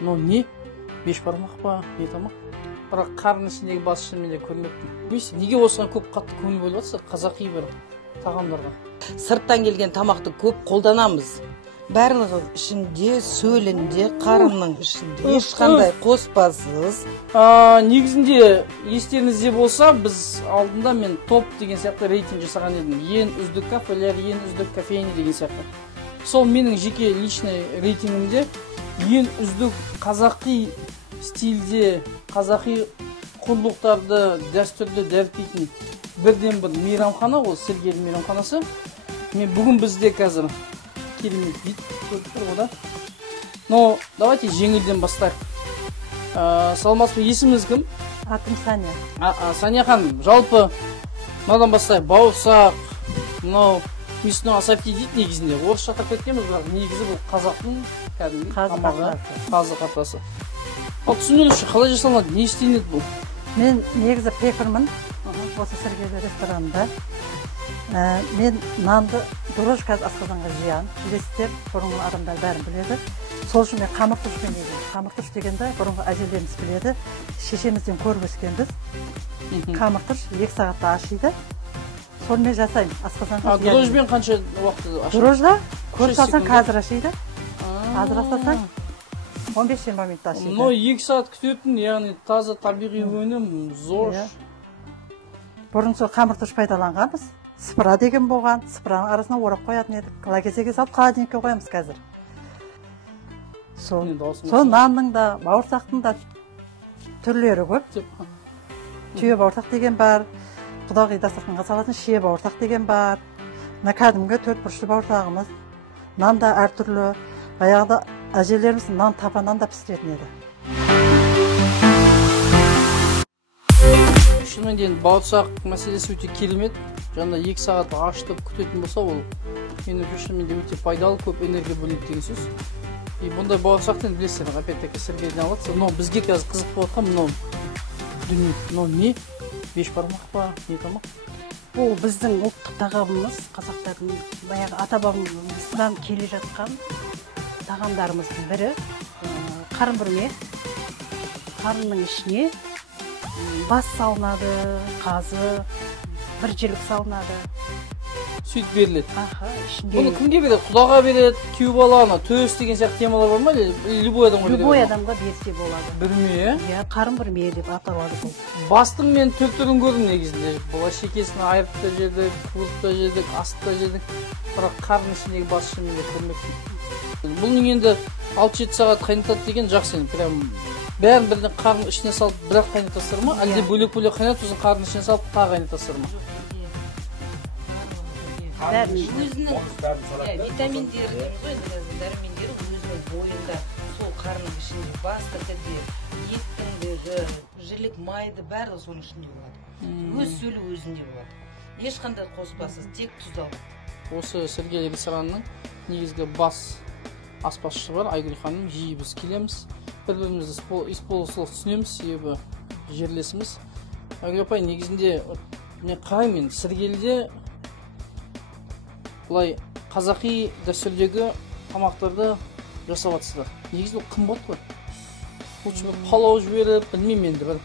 но не 5 бармақ па, не тамақ. Бірақ қардың ішіндегі бас шынымен де көрмеппін. Неге осыған көп қатты көңіл бөліп жатсыздар қазақи бір тағамдарға? Сырттан келген тамақты көп қолданамыз. Барлығы ішінде, сөлінде, қарынның ішінде, ешқандай қоспасыз. Негізінде естеріңізде болса, біз алдында мен топ деген сияқты рейтинг жасаған едім. Ең үздік кафелер, ең үздік кофейня деген сияқты. Сол менің жеке личный рейтингімде ең үздік қазақи стильде, қазақи құндылықтарды дәстүрді дәріптейтін бірден бір мейрамхана, ол Сергейдің мейрамханасы. Мен бүгін бізде қазір керемет вид көріп тұр ғой да. Но давайте жеңілден бастайық. Саламатсыз ба, есіміңіз кім? Атым Саня. Саня ханым, жалпы мынадан бастайық. Бауырсақ, мынау мясной ассорти дейді негізінде. Орысша тап кеткенбіз, бірақ негізі бұл қазақтың кәдімгі тамағы, қазы қартасы. Ал түсіндіріңізші, қалай жасалынады, не істелінеді бұл? Мен негізі пекармын осы Сергейлі ресторанында. Мен нанды дұрыш қазір асқазанға жиян. Білесіздер, бұрынғы адамдар бәрін біледі. Сол үшін мен қамыртұшпен едім. Қамыртұш дегенде бұрынғы әжелеріміз біледі. Шешемізден көріп өскенбіз. Қамыртұш 2 сағатта ашиды. Сонымен жасаймын асқазанға жиян. Дрожжбен қанша уақытта ашиды? Дрожжға көп салсаң қазір ашиды. Азыр асасаң 15-20 минутта ашиды. Но 2 сағат күтетін, яғни таза табиғи өнім, зор. Бұрын сол қамыртұш пайдаланғанбыз. Сыпыра деген болған, сыпыраның арасына орап қоятын едік. Клагезеге салып холодильникке қоямыз қазір. Сол нанның да, бауырсақтың да түрлері көп. Түйе бауырсақ деген бар, құдағи дастарханға салатын шие бауырсақ деген бар. Мына кәдімгі 4 бұрышты бауырсағымыз. Нан да әртүрлі. Баяғыда әжелеріміз нан табаннан да пісіретін еді. Шынымен дейін бауырсақ мәселесі өте керемет. Жаңда 2 сағат ашытып күтетін болса, ол менің шынымен де өте пайдалы, көп энергия бөлінеді деген сөз. И бұндай бауырсақтан білесіздер, опять-таки Сергейден алады. Но бізге қазір қызық болып жатқан мынау дүние. Мынау не? 5 бармақ па, не тамақ? Бұл біздің ұлттық тағамымыз, қазақтардың баяғы ата-бабамыздан келе жатқан тағамдарымыздың бірі. Қарын бүрме, қарынның ішіне бас салынады, қазы, бір жілік салынады. Сөйтіп беріледі. Ішінде. Бұны кімге береді? Құдаға береді, күйеу баланы, төс деген сияқты темалар бар ма? Любой адамға береді? Любой адамға берсе болады. Бүрме? Иә, қарын бүрме деп аталады бұл. Бастың мен түр-түрін көрдім негізінде. Бұл шекесін айырып та жедік, қуырып та жедік, асып та жедік. Бірақ қардың ішіндегі бас шынымен де көрмеппін. Бұның енді 6-7 сағат қайнатады деген жақсы. Прям бәрін бірден қардың ішіне салып бірақ қайнатасыр ма? Әлде бөлек-бөлек қайнатып, сосын қардың ішіне салып тағы қайнатасыр ма? Витаминдері, дәрумендері өзінің бойында, сол қарның ішінде басты кірде, еттіңдегі, жілік майды бәрі соның ішінде болады. Өз сөлі өзінде болады. Ешқандай қоспасыз, тек тұз алып. Осы Сергей ресторанының негізгі бас аспазшы бар, Айгүл ханым. Жиі біз келеміз. Бір-бірімізді исполысылық түсінеміз, себебі жерлесіміз. Айгүл апай, негізінде мен қараймын, Сергейде бұлай қазақи дәстүрдегі тамақтарды жасап жатсыздар. Негізі қымбат қой. Лучше бір палау жіберіп, білмеймін енді бір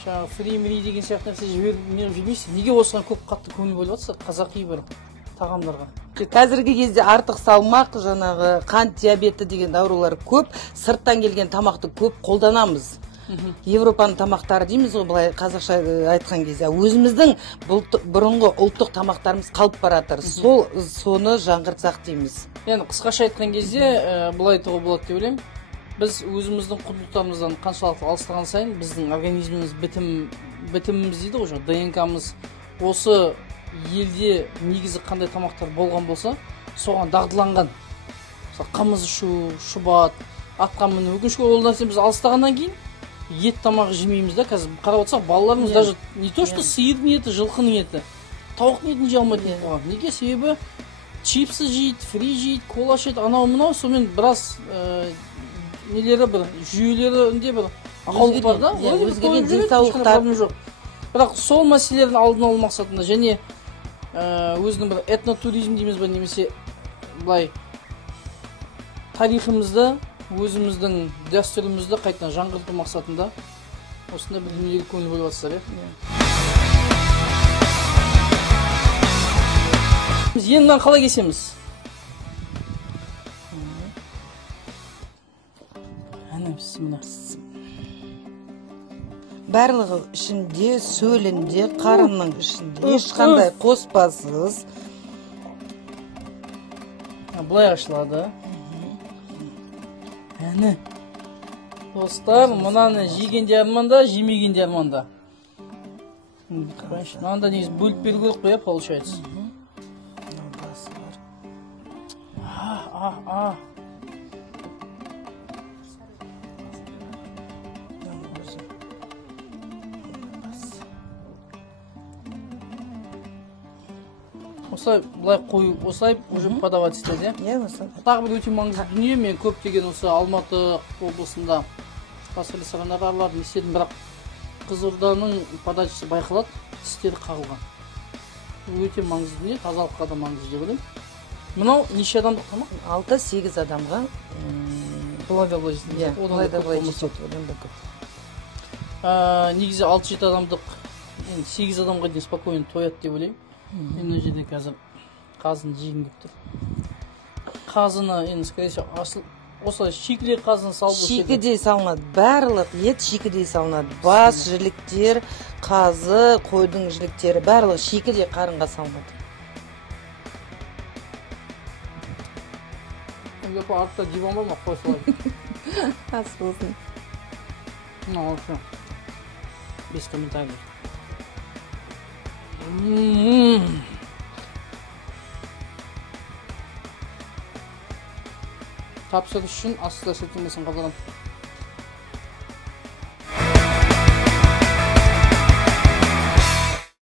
жаңағы фри-мри деген сияқты нәрсе жібермейсіз. Неге осыған көп қатты көңіл бөліп жатсыздар қазақи бір тағамдарға? Қазіргі кезде артық салмақ, жаңағы қант диабеті деген аурулар көп, сырттан келген тамақты көп қолданамыз. Европаның тамақтары дейміз ғой, былай қазақша айтқан кезде. Өзіміздің бұрынғы ұлттық тамақтарымыз қалып баратыр. Соны жаңғыртсақ дейміз. Yani қысқаша айтқан кезде былай айтуға болады деп ойлаймын. Біз өзіміздің құндылықтарымыздан қаншалықты алыстаған сайын біздің организміміз бітіміміз дейді ғой, ДНК-мыз осы елде негізі қандай тамақтар болған болса, соған дағдыланған. Қымыз ішу, шұбат, атқа міну. Өкінішке ол нәрсе біз алыстағаннан кейін ет тамағы жемейміз да. Қазір қарап отырсақ, балаларымыз даже не то что сиырдың еті, жылқының еті, тауықтың етін жей алмайтын болған. Неге? Себебі чипсы жейді, фри жейді, кола ішеді, анау-мынау, сонымен біраз нелері бір жүйелерінде бір ақаулық бар да. Өзгерген денсаулықтар жоқ. Бірақ сол мәселелердің алдын алу мақсатында және өзінің бір этнотуризм дейміз бе, немесе былай тарихымызды өзіміздің дәстүрімізді қайтадан жаңғырту мақсатында осындай бір дүниеге көңіл бөліп жатсыздар, иә? Біз енді мынаны қалай кесеміз? Әне бісміллә. Барлығы ішінде, сөлінде, қарынның ішінде, ешқандай қоспасыз. Бұлай ашылады. Әне. Достар, мұнаны жегенде арманда, жемегенде арманда. Мынанда негізі бөліп беру керек қой, получается. Осылай, бұлай қою, осылай уже подавать етеді, иә? Тағы бір өте маңызды дүние, мен көптеген осы Алматы облысында басқа ресторандарға аралап естедім, бірақ Қызылорданың подачасы байқалады, тістері қағылған. Өте маңызды дүние, тазалыққа да маңызды деп ойлаймын. Мынау неше адамдық тамақ? 6-8 адамға. Бұлай да былай жейді. Бұлай да былай жейді. Негізі 6-7 адамдық, 8 адамға дейін спокойно тояды деп ойлаймын. Мен мына жерде қазір қазын жегім келіп тұр. Қазыны енді скорее осылай шикілей қазын салып шикідей салынады. Барлық ет шикідей салынады. Бас, жіліктер, қазы, қойдың жіліктері барлығы шикідей қарынға салынады. Епа артта диван бар ма? Қой солай. Ас болсын. Алшы. Без комментариев. Тапсырыс үшін астыда сілтемесін қалдырам.